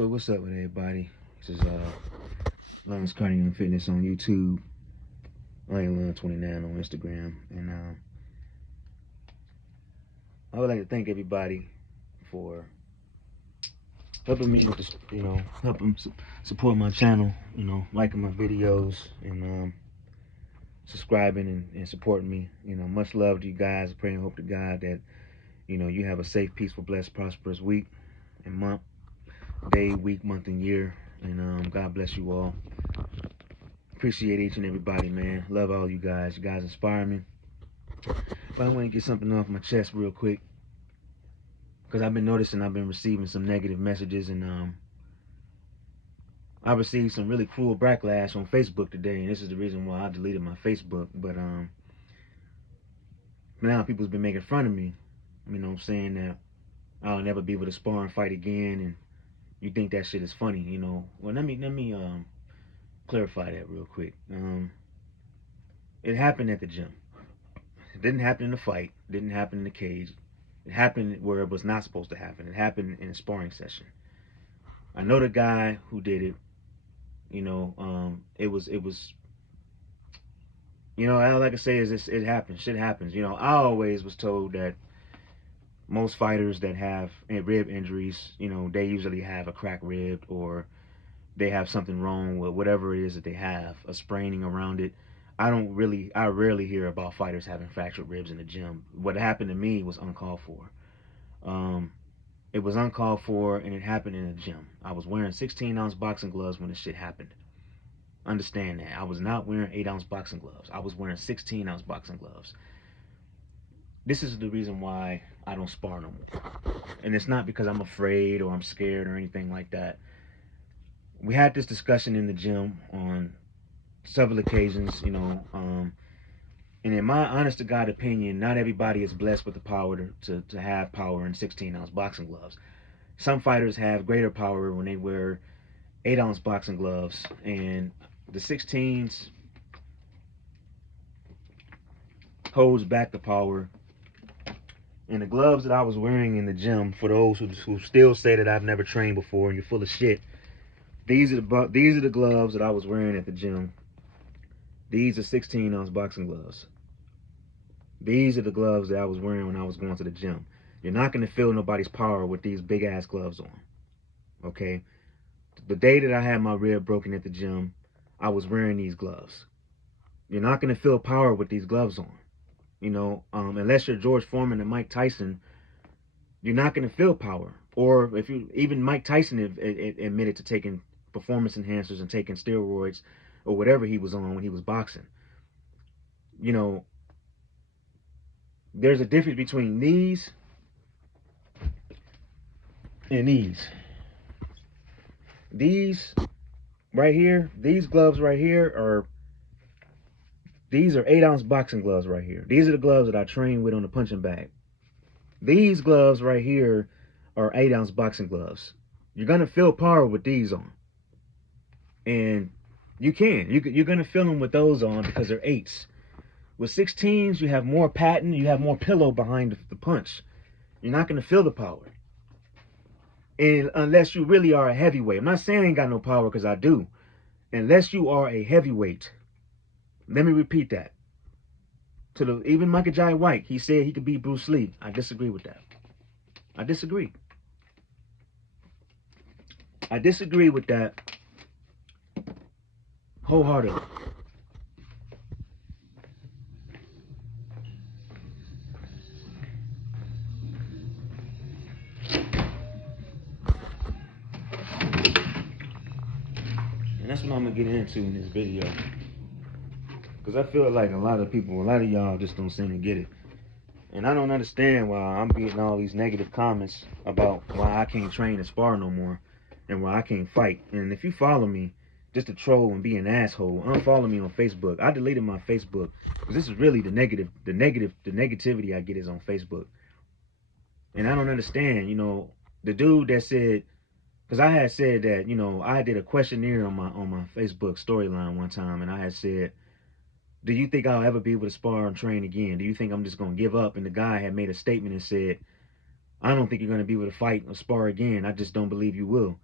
So what's up with everybody? This is Lance Cardio and Fitness on YouTube. I am Lon29 on Instagram, and I would like to thank everybody for helping me with this, helping support my channel, liking my videos and subscribing and supporting me. Much love to you guys. I pray and hope to God that you have a safe, peaceful, blessed, prosperous week and month, day, week, month, and year. And God bless you all. Appreciate each and everybody, man. Love all you guys. You guys inspire me. But I want to get something off my chest real quick, because I've been noticing I've been receiving some negative messages, and I received some really cruel backlash on Facebook today, and this is the reason why I deleted my Facebook. But now people's been making fun of me, saying that I'll never be able to spar and fight again, and you think that shit is funny, Well, let me clarify that real quick. It happened at the gym. It didn't happen in the fight. It didn't happen in the cage. It happened where it was not supposed to happen. It happened in a sparring session. I know the guy who did it. It was all I can say is it happens. Shit happens. I always was told that most fighters that have rib injuries, they usually have a cracked rib, or they have something wrong with whatever it is that they have, a spraining around it. I rarely hear about fighters having fractured ribs in the gym. What happened to me was uncalled for. It was uncalled for, and it happened in the gym. I was wearing 16-ounce boxing gloves when this shit happened. Understand that. I was not wearing 8-ounce boxing gloves. I was wearing 16-ounce boxing gloves. This is the reason why I don't spar no more. And it's not because I'm afraid or I'm scared or anything like that. We had this discussion in the gym on several occasions, and in my honest to God opinion, not everybody is blessed with the power to have power in 16-ounce boxing gloves. Some fighters have greater power when they wear 8-ounce boxing gloves, and the 16s holds back the power. And the gloves that I was wearing in the gym, for those who still say that I've never trained before and you're full of shit, these are the gloves that I was wearing at the gym. These are 16-ounce boxing gloves. These are the gloves that I was wearing when I was going to the gym. You're not going to feel nobody's power with these big-ass gloves on. Okay? The day that I had my rib broken at the gym, I was wearing these gloves. You're not going to feel power with these gloves on. Unless you're George Foreman and Mike Tyson, you're not going to feel power. Or even Mike Tyson admitted to taking performance enhancers and taking steroids or whatever he was on when he was boxing. There's a difference between these and these. These right here, these gloves right here these are 8-ounce boxing gloves right here. These are the gloves that I train with on the punching bag. These gloves right here are 8-ounce boxing gloves. You're gonna feel power with these on, and you're gonna feel them with those on because they're 8s. With 16s, you have more pattern, you have more pillow behind the punch. You're not gonna feel the power, and unless you really are a heavyweight. I'm not saying I ain't got no power, because I do. Unless you are a heavyweight. Let me repeat that. Even Michael Jai White, he said he could beat Bruce Lee. I disagree with that. I disagree. I disagree with that wholeheartedly. And that's what I'm going to get into in this video. Because I feel like a lot of y'all just don't seem to get it. And I don't understand why I'm getting all these negative comments about why I can't train and spar no more, and why I can't fight. And if you follow me just to troll and be an asshole, unfollow me on Facebook. I deleted my Facebook because this is really the negativity I get is on Facebook. And I don't understand, the dude that said, because I had said that, I did a questionnaire on my Facebook storyline one time, and I had said, do you think I'll ever be able to spar and train again? Do you think I'm just going to give up? And the guy had made a statement and said, I don't think you're going to be able to fight or spar again. I just don't believe you will.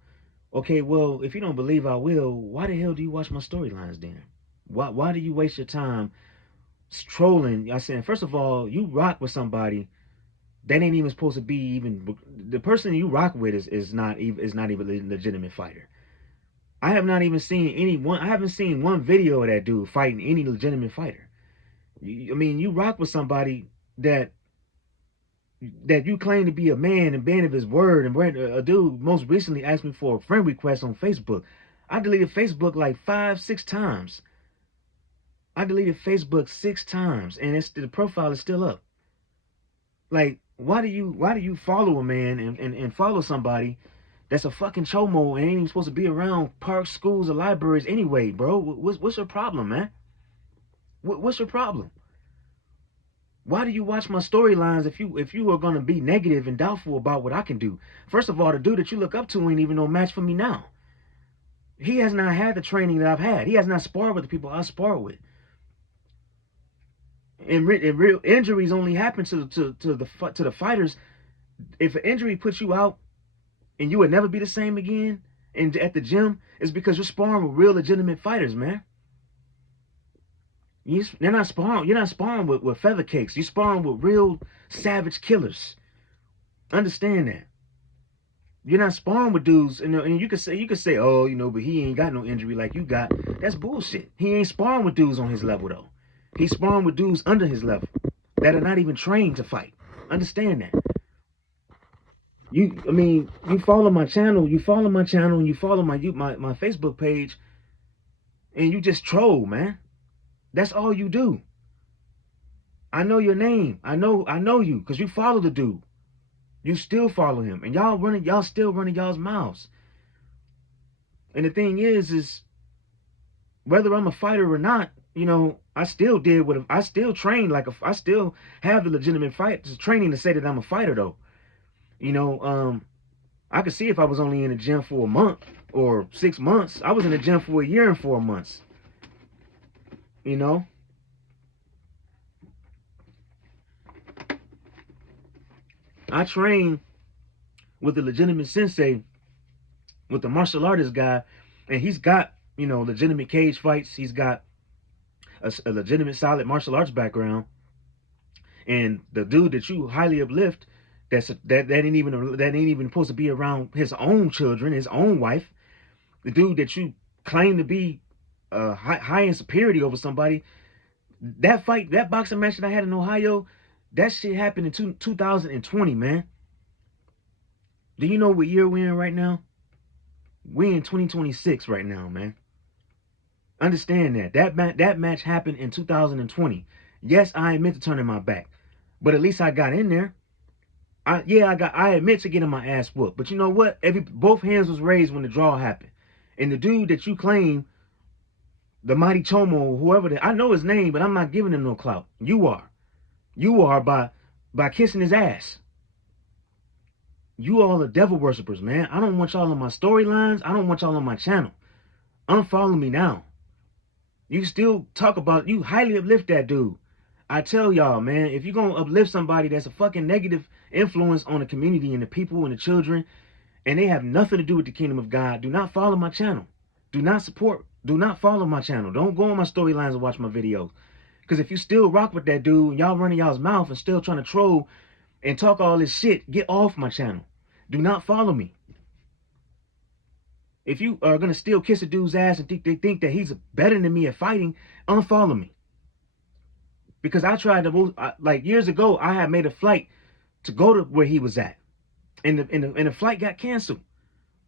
Okay, well, if you don't believe I will, why the hell do you watch my storylines then? Why do you waste your time trolling? I said, first of all, you rock with somebody that ain't even supposed to be even the person you rock with is not even a legitimate fighter. I have not even seen anyone. I haven't seen one video of that dude fighting any legitimate fighter. I mean, you rock with somebody that you claim to be a man and man of his word, and a dude most recently asked me for a friend request on Facebook. I deleted Facebook like 5, 6 times. I deleted Facebook 6 times, and the profile is still up. Like, why do you follow a man and follow somebody that's a fucking chomo and ain't even supposed to be around parks, schools, or libraries anyway, bro? What's your problem, man? What's your problem? Why do you watch my storylines if you are gonna be negative and doubtful about what I can do? First of all, the dude that you look up to ain't even no match for me now. He has not had the training that I've had. He has not sparred with the people I spar with. And real injuries only happen to the fighters. If an injury puts you out and you would never be the same again, and at the gym, it's because you're sparring with real legitimate fighters, man. You're not sparring. You're not sparring with feather cakes. You're sparring with real savage killers. Understand that. You're not sparring with dudes, and you could say, oh, but he ain't got no injury like you got. That's bullshit. He ain't sparring with dudes on his level though. He's sparring with dudes under his level that are not even trained to fight. Understand that. You follow my channel. You follow my channel, and you follow my Facebook page, and you just troll, man. That's all you do. I know your name. I know you because you follow the dude. You still follow him, and y'all still running y'all's mouths. And the thing is whether I'm a fighter or not, I still I still train I still have the legitimate fight training to say that I'm a fighter though. I could see if I was only in the gym for a month or 6 months. I was in the gym for a year and 4 months. You know, I train with the legitimate sensei, with the martial artist guy, and he's got legitimate cage fights. He's got a legitimate solid martial arts background, and the dude that you highly uplift, that ain't even supposed to be around his own children, his own wife. The dude that you claim to be high in superiority over somebody. That boxing match that I had in Ohio, that shit happened in 2020, man. Do you know what year we're in right now? We're in 2026 right now, man. Understand that match happened in 2020. Yes, I admit to turning my back, but at least I got in there. I admit to getting my ass whooped, but you know what? Both hands was raised when the draw happened, and the dude that you claim, the Mighty Chomo, whoever I know his name, but I'm not giving him no clout. You are by kissing his ass. You all are devil worshippers, man. I don't want y'all on my storylines. I don't want y'all on my channel. Unfollow me now. You still talk about, you highly uplift that dude. I tell y'all, man, if you're going to uplift somebody that's a fucking negative influence on the community and the people and the children, and they have nothing to do with the kingdom of God, do not follow my channel. Do not follow my channel. Don't go on my storylines and watch my videos. Because if you still rock with that dude and y'all running y'all's mouth and still trying to troll and talk all this shit, get off my channel. Do not follow me. If you are going to still kiss a dude's ass and think that he's better than me at fighting, unfollow me. Because I tried to, like years ago, I had made a flight to go to where he was at. And the flight got canceled.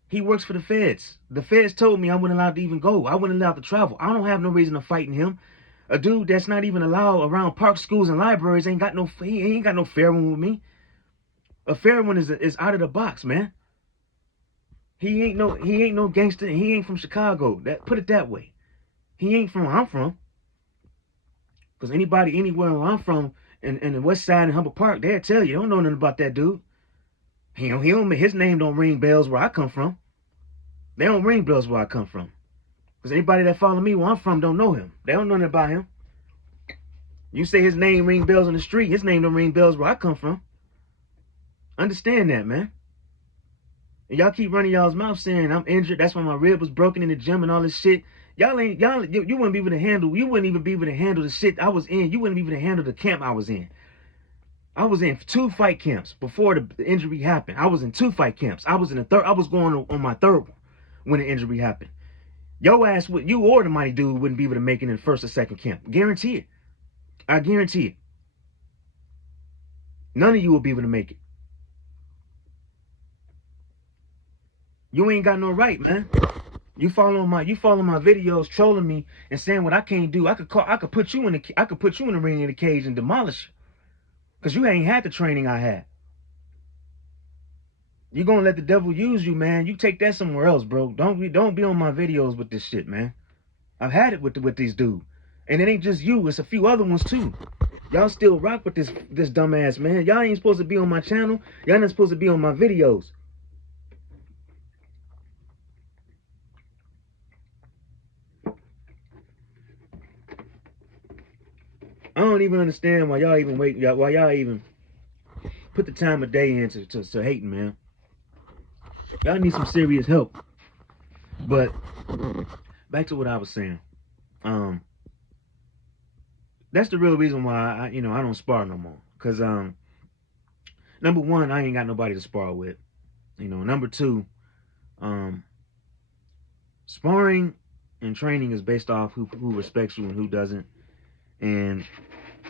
He works for the feds. The feds told me I wasn't allowed to even go. I wasn't allowed to travel. I don't have no reason to fight him. A dude that's not even allowed around parks, schools, and libraries he ain't got no fair one with me. A fair one is out of the box, man. He ain't no gangster. He ain't from Chicago. Put it that way. He ain't from where I'm from. Because anybody anywhere where I'm from in the West Side in Humboldt Park, they'll tell you, don't know nothing about that dude. His name don't ring bells where I come from. They don't ring bells where I come from. Because anybody that follow me where I'm from don't know him. They don't know nothing about him. You say his name ring bells on the street, his name don't ring bells where I come from. Understand that, man. And y'all keep running y'all's mouth saying I'm injured. That's why my rib was broken in the gym and all this shit. You wouldn't be able to handle. You wouldn't even be able to handle the shit I was in. You wouldn't be able to handle the camp I was in. I was in 2 fight camps before the injury happened. I was in 2 fight camps. I was in the third. I was going on my third one when the injury happened. Your ass, you or the mighty dude wouldn't be able to make it in the first or second camp. Guarantee it. I guarantee it. None of you will be able to make it. You ain't got no right, man. You follow my videos, trolling me and saying what I can't do. I could put you in the ring in the cage and demolish you, cause you ain't had the training I had. You gonna let the devil use you, man? You take that somewhere else, bro. Don't be on my videos with this shit, man. I've had it with these dudes, and it ain't just you. It's a few other ones too. Y'all still rock with this dumbass, man. Y'all ain't supposed to be on my channel. Y'all not supposed to be on my videos. I don't even understand why y'all even why y'all even put the time of day into to hating, man. Y'all need some serious help. But back to what I was saying. That's the real reason why I don't spar no more. Cause number one, I ain't got nobody to spar with. Number two, sparring and training is based off who respects you and who doesn't. And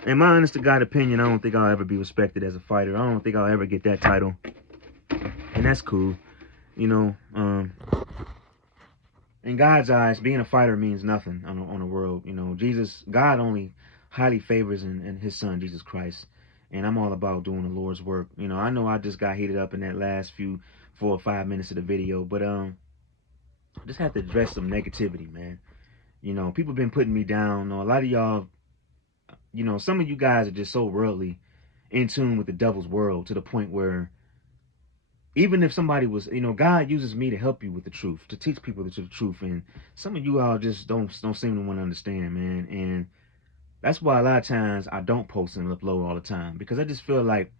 in my honest to God opinion, I don't think I'll ever be respected as a fighter. I don't think I'll ever get that title. And that's cool. In God's eyes, being a fighter means nothing on the world. God only highly favors in his son, Jesus Christ. And I'm all about doing the Lord's work. I know I just got heated up in that last 4 or 5 minutes of the video, but I just have to address some negativity, man. People been putting me down. A lot of y'all, some of you guys are just so worldly, in tune with the devil's world, to the point where even if somebody was, God uses me to help you with the truth, to teach people the truth, and some of you all just don't seem to want to understand, man. And that's why a lot of times I don't post and upload all the time, because I just feel like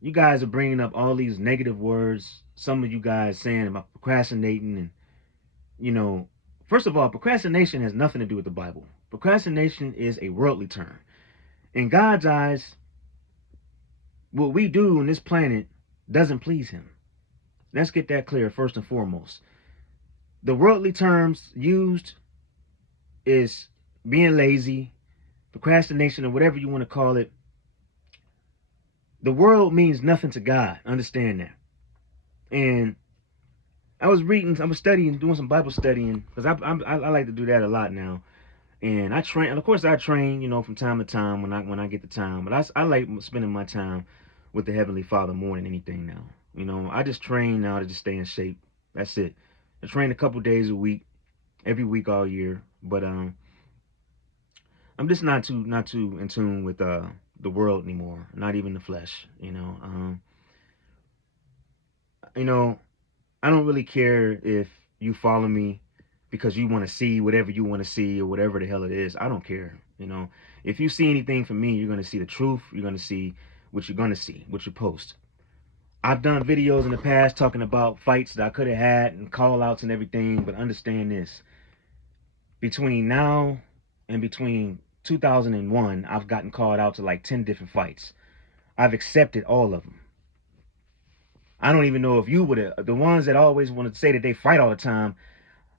you guys are bringing up all these negative words. Some of you guys saying about procrastinating, and first of all, procrastination has nothing to do with the Bible. Procrastination is a worldly term. In God's eyes, what we do on this planet doesn't please him. Let's get that clear first and foremost. The worldly terms used is being lazy, procrastination, or whatever you want to call it. The world means nothing to God. Understand that. And I was studying, doing some Bible studying, because I like to do that a lot now. And I train, and of course I train, from time to time when I get the time. But I like spending my time with the Heavenly Father more than anything now. I just train now to just stay in shape. That's it. I train a couple days a week, every week all year. But I'm just not too in tune with the world anymore. Not even the flesh. I don't really care if you follow me because you want to see whatever you want to see or whatever the hell it is. I don't care. If you see anything from me, you're going to see the truth. You're going to see what you're going to see, what you post. I've done videos in the past talking about fights that I could have had and call outs and everything, but understand this. Between now and between 2001, I've gotten called out to like 10 different fights. I've accepted all of them. I don't even know if you would have, the ones that always want to say that they fight all the time.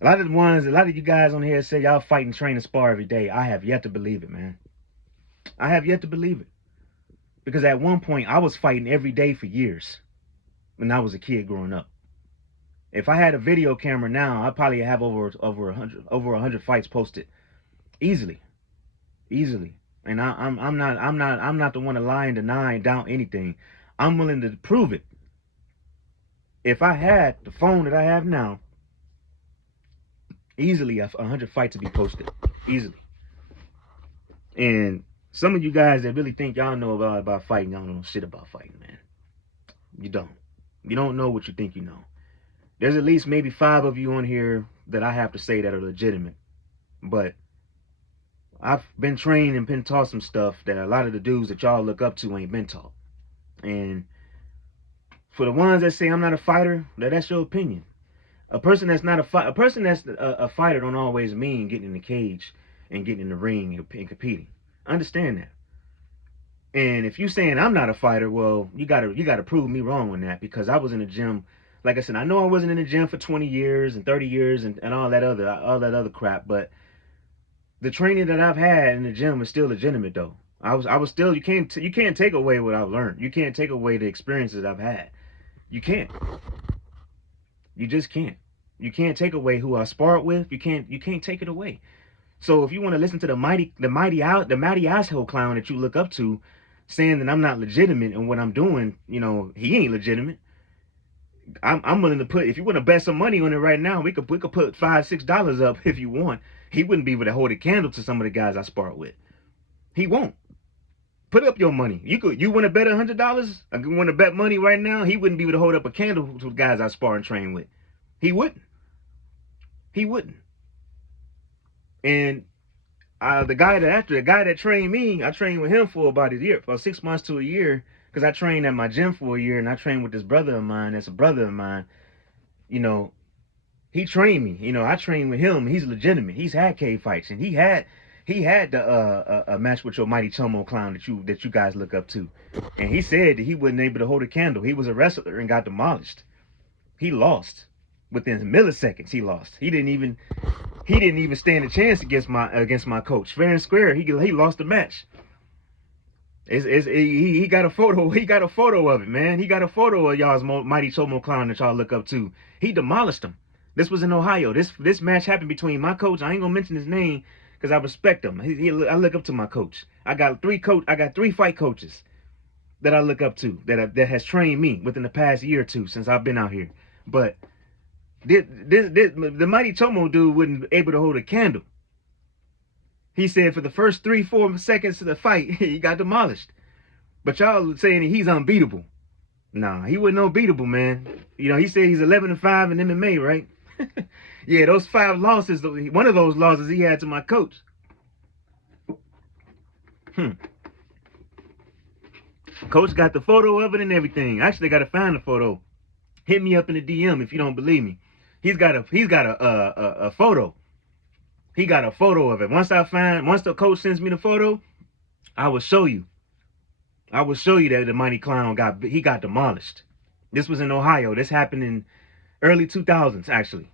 A lot of you guys on here say y'all fight and train and spar every day. I have yet to believe it, man. I have yet to believe it. Because at one point, I was fighting every day for years when I was a kid growing up. If I had a video camera now, I'd probably have over 100 fights posted, easily. And I'm not the one to lie and deny and doubt anything. I'm willing to prove it. If I had the phone that I have now, easily 100 fights to be posted, easily. And some of you guys that really think y'all know about fighting, y'all don't know shit about fighting, man. You don't. You don't know what you think you know. There's at least maybe 5 of you on here that I have to say that are legitimate. But I've been trained and been taught some stuff that a lot of the dudes that y'all look up to ain't been taught. And For the ones that say I'm not a fighter, that's your opinion. A person that's not a person that's a fighter don't always mean getting in the cage and getting in the ring and competing. Understand that. And if you saying I'm not a fighter, well, you gotta prove me wrong on that, because I was in the gym. Like I said, I know I wasn't in the gym for 20 years and 30 years and all that other crap, but the training that I've had in the gym is still legitimate though. I was still, you can't take away what I've learned. You can't take away the experiences I've had. You can't. You just can't. You can't take away who I sparred with. You can't take it away. So if you want to listen to the mighty asshole clown that you look up to, saying that I'm not legitimate in what I'm doing, he ain't legitimate. I'm willing to put, if you want to bet some money on it right now, we could put $5-6 up if you want. He wouldn't be able to hold a candle to some of the guys I sparred with. He won't. Put up your money. You want to bet $100? I want to bet money right now. He wouldn't be able to hold up a candle to the guys I spar and train with. He wouldn't. He wouldn't. And the guy that trained me, I trained with him for about a year, for 6 months to a year, because I trained at my gym for a year, and I trained with this brother of mine. That's a brother of mine. He trained me. I trained with him. He's legitimate. He's had cage fights, and he had the a match with your mighty Chomo clown that you guys look up to, and he said that he wasn't able to hold a candle. He was a wrestler and got demolished. He lost within milliseconds. He lost. He didn't even stand a chance against my coach, fair and square. He lost the match. He got a photo. He got a photo of it, man. He got a photo of y'all's mighty Chomo clown that y'all look up to. He demolished him. This was in Ohio. This match happened between my coach. I ain't gonna mention his name because I respect him. I look up to my coach. I got three fight coaches that I look up to that has trained me within the past year or two since I've been out here. But the mighty Chomo dude wasn't able to hold a candle. He said for the first 3-4 seconds of the fight, he got demolished. But y'all saying that he's unbeatable. Nah, he wasn't unbeatable, man. He said he's 11-5 in MMA, right? Yeah, those 5 losses, one of those losses he had to my coach. Coach got the photo of it and everything. Actually, got to find the photo. Hit me up in the DM if you don't believe me. He's got a photo. He got a photo of it. Once the coach sends me the photo, I will show you. I will show you that the mighty clown got demolished. This was in Ohio. This happened in early 2000s, actually.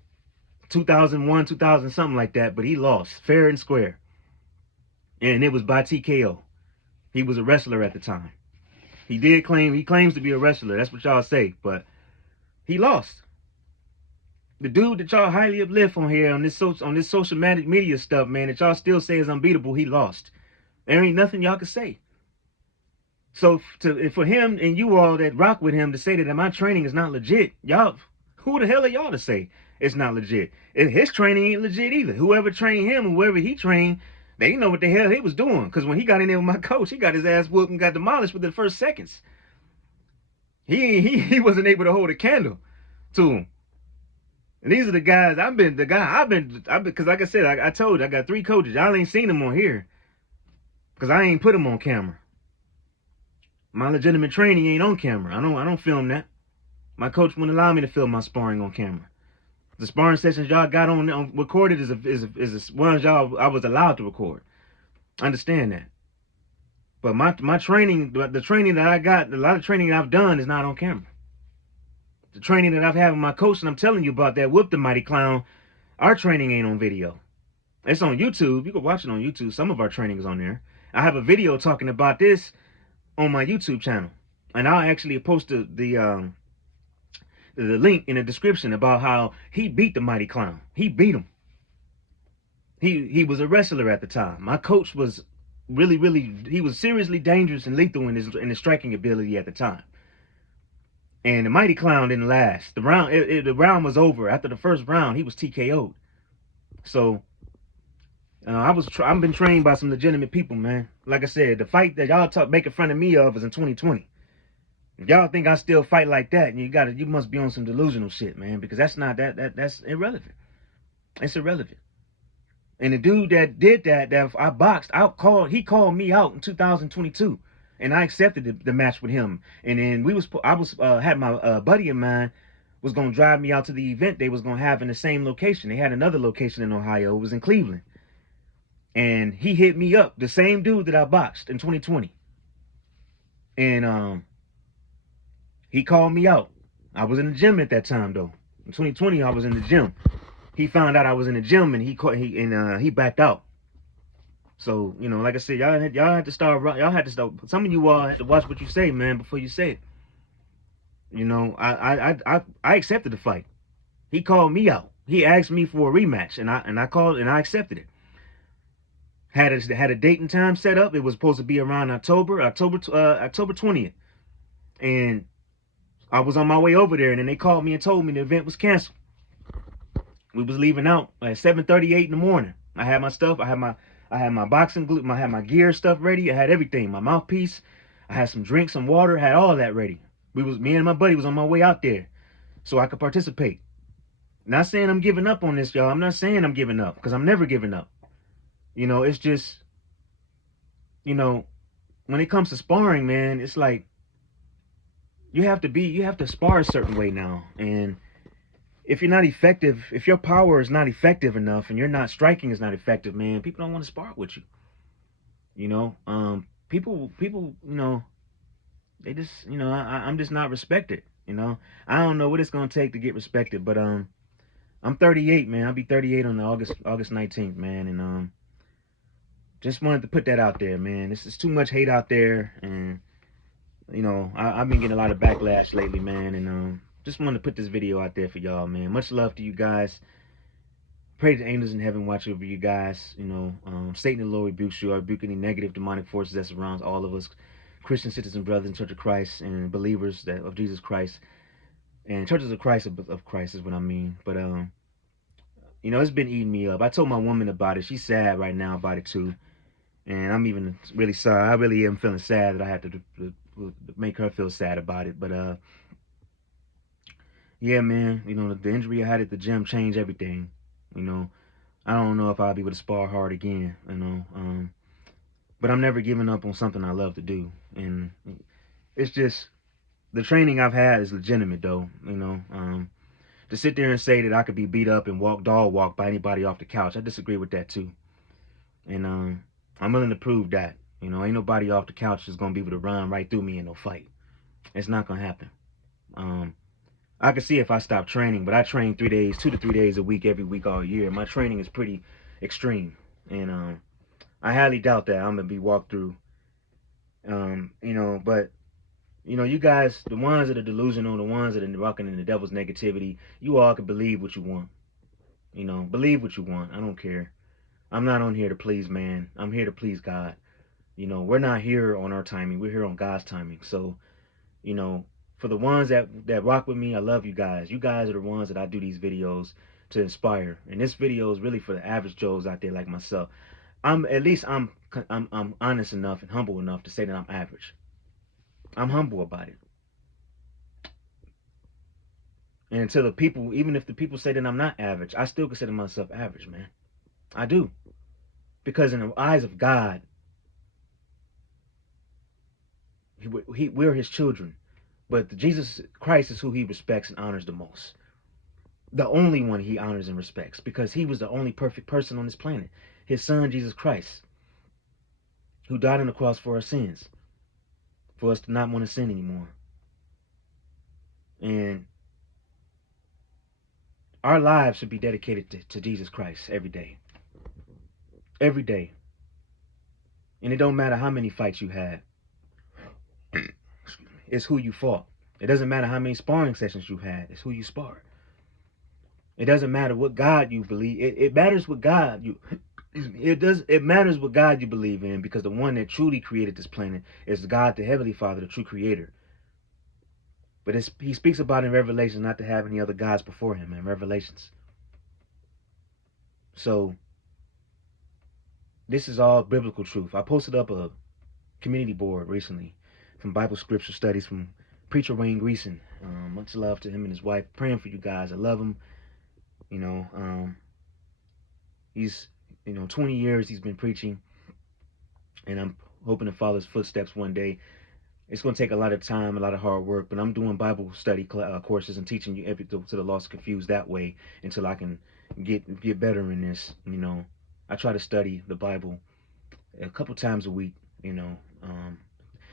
2001, 2000, something like that. But he lost fair and square. And it was by TKO. He was a wrestler at the time. He claims to be a wrestler. That's what y'all say. But he lost. The dude that y'all highly uplift on here on this social media stuff, man, that y'all still say is unbeatable, he lost. There ain't nothing y'all can say. So for him and you all that rock with him to say that my training is not legit, y'all, who the hell are y'all to say it's not legit? His training ain't legit either. Whoever trained him, whoever he trained, they didn't know what the hell he was doing. Because when he got in there with my coach, he got his ass whooped and got demolished within the first seconds. He wasn't able to hold a candle to him. And these are the guys because like I said, I told you, I got 3 coaches. Y'all ain't seen them on here because I ain't put them on camera. My legitimate training ain't on camera. I don't film that. My coach wouldn't allow me to film my sparring on camera. The sparring sessions y'all got on recorded is ones I was allowed to record. Understand that. But my training, the training that I got, a lot of training that I've done is not on camera. The training that I've had with my coach, and I'm telling you about that, whoop the mighty clown, our training ain't on video. It's on YouTube. You can watch it on YouTube. Some of our training is on there. I have a video talking about this on my YouTube channel. And I'll actually post the link in the description about how he beat the mighty clown. He beat him. He was a wrestler at the time. My coach was he was seriously dangerous and lethal in his striking ability at the time. And the mighty clown didn't last. The round was over. After the first round, he was TKO'd. So, I've been trained by some legitimate people, man. Like I said, the fight that y'all making fun of me of is in 2020. If y'all think I still fight like that, you must be on some delusional shit, man. Because that's irrelevant. It's irrelevant. And the dude that did that I boxed, he called me out in 2022. and I accepted the match with him. And then I was had my buddy of mine was gonna drive me out to the event they was gonna have in the same location. They had another location in Ohio. It was in Cleveland, and he hit me up, the same dude that I boxed in 2020, and he called me out. I was in the gym at that time though. In 2020, I was in the gym. He found out I was in the gym, and he backed out. So, you know, like I said, y'all had to start. Y'all had to start. Some of you all had to watch what you say, man, before you say it. You know, I accepted the fight. He called me out. He asked me for a rematch, and I called and I accepted it. Had a date and time set up. It was supposed to be around October 20th, and I was on my way over there, and then they called me and told me the event was canceled. We was leaving out at 7:38 in the morning. I had my stuff. I had my boxing glue. I had my gear stuff ready. I had everything. My mouthpiece. I had some drinks, some water. Had all that ready. Me and my buddy was on my way out there, so I could participate. Not saying I'm giving up on this, y'all. I'm not saying I'm giving up, because I'm never giving up. You know, it's just, you know, when it comes to sparring, man, it's like you have to spar a certain way now. And if you're not effective, if your power is not effective enough and you're not striking is not effective, man, people don't want to spar with you. You know, people, you know, they just, you know, I'm just not respected. You know, I don't know what it's gonna take to get respected, but I'm 38, man. I'll be 38 on August 19th, man, and just wanted to put that out there, man. This is too much hate out there, and you know, I've been getting a lot of backlash lately, man, and just wanted to put this video out there for y'all, man. Much love to you guys. Pray the angels in heaven watch over you guys. You know, Satan the Lord rebukes you. I rebuke any negative demonic forces that surrounds all of us, Christian sisters and brothers in Church of Christ and believers of Jesus Christ and churches of Christ is what I mean. But you know, it's been eating me up. I told my woman about it. She's sad right now about it too, and I'm even really sorry. I really am feeling sad that I had to make her feel sad about it. But yeah, man, you know, the injury I had at the gym changed everything. You know, I don't know if I'll be able to spar hard again. You know, but I'm never giving up on something I love to do, and it's just the training I've had is legitimate though. You know, to sit there and say that I could be beat up and dog walk by anybody off the couch, I disagree with that too. And I'm willing to prove that. You know, ain't nobody off the couch that's gonna be able to run right through me in no fight. It's not gonna happen. I can see if I stop training, but I train 2 to 3 days a week, every week all year. My training is pretty extreme, and I highly doubt that I'm gonna be walked through. You know, but you know, you guys, the ones that are delusional, the ones that are rocking in the devil's negativity, you all can believe what you want. You know, believe what you want. I don't care. I'm not on here to please man. I'm here to please God. You know, we're not here on our timing. We're here on God's timing. So, you know, for the ones that rock with me, I love you guys. You guys are the ones that I do these videos to inspire. And this video is really for the average Joes out there like myself. I'm honest enough and humble enough to say that I'm average. I'm humble about it. And until the people, even if the people say that I'm not average, I still consider myself average, man. I do. Because in the eyes of God, we're his children. But Jesus Christ is who he respects and honors the most. The only one he honors and respects, because he was the only perfect person on this planet. His son, Jesus Christ, who died on the cross for our sins, for us to not want to sin anymore. And our lives should be dedicated to Jesus Christ every day. Every day. And it don't matter how many fights you had. It's who you fought. It doesn't matter how many sparring sessions you had. It's who you sparred. It doesn't matter what God you believe. It matters what God you. It matters what God you believe in, because the one that truly created this planet is God, the Heavenly Father, the true Creator. But he speaks about in Revelation not to have any other gods before him in Revelations. So this is all biblical truth. I posted up a community board recently from Bible scripture studies from Preacher Wayne Greason. Much love to him and his wife. Praying for you guys. I love him. You know, he's 20 years he's been preaching, and I'm hoping to follow his footsteps one day. It's going to take a lot of time, a lot of hard work, but I'm doing Bible study courses and teaching you everything to the lost confused that way until I can get better in this. I try to study the Bible a couple times a week.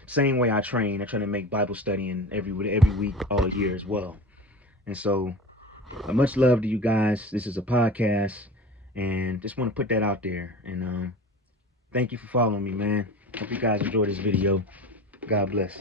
Same way I train, I try to make Bible studying every week all year as well. And so, much love to you guys. This is a podcast, and just want to put that out there. And thank you for following me, man. Hope you guys enjoy this video. God bless.